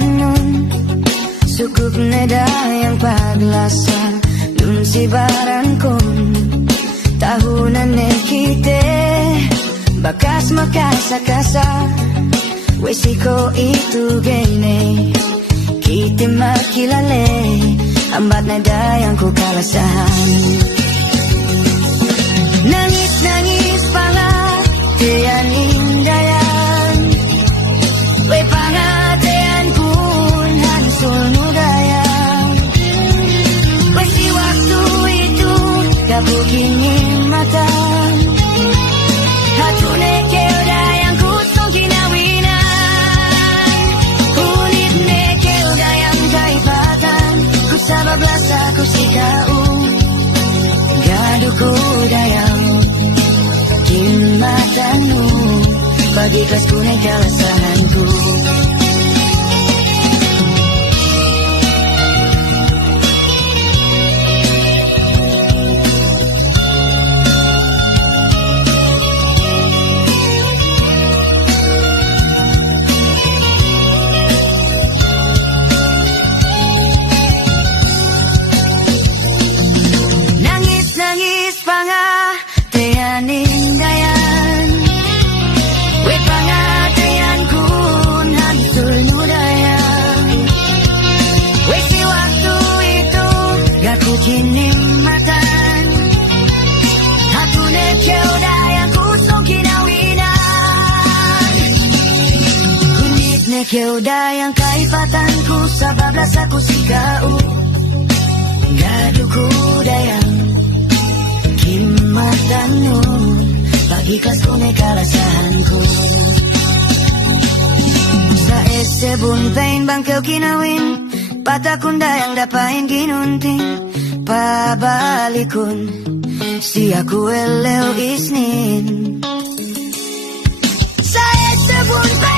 nun sukup na dayang paglasa nun si baran kon tahunan ne kite bakas makasa-kasa wesiko itu gene kite makilale ambat na dayang ko kalasahan nangis-nangis pala tiyan indayan we pangatean pun hansul nudayan we si waktu itu kabukingin mata hatune keo dayang kusong kinawinan ulit ne keo dayang kaipatan kusabablas aku sikau gaduku dayang kimatanu bagi kasku ne kalasanganku. Nangis-nangis pangatean indayan we pangatean kun hansul nudayan we si waktu itu gak ku kinimatan hatune keo dayang kusong kinawinan kunit ne keo dayang kaipatanku sabablas aku sikau gaduku dayang kimatanu bagi kasku ne kalasahanku sa ese buntain bang kau kinawin patakun dayang dapain ginunting pabalikun si aku eleo isnin sa ese buntain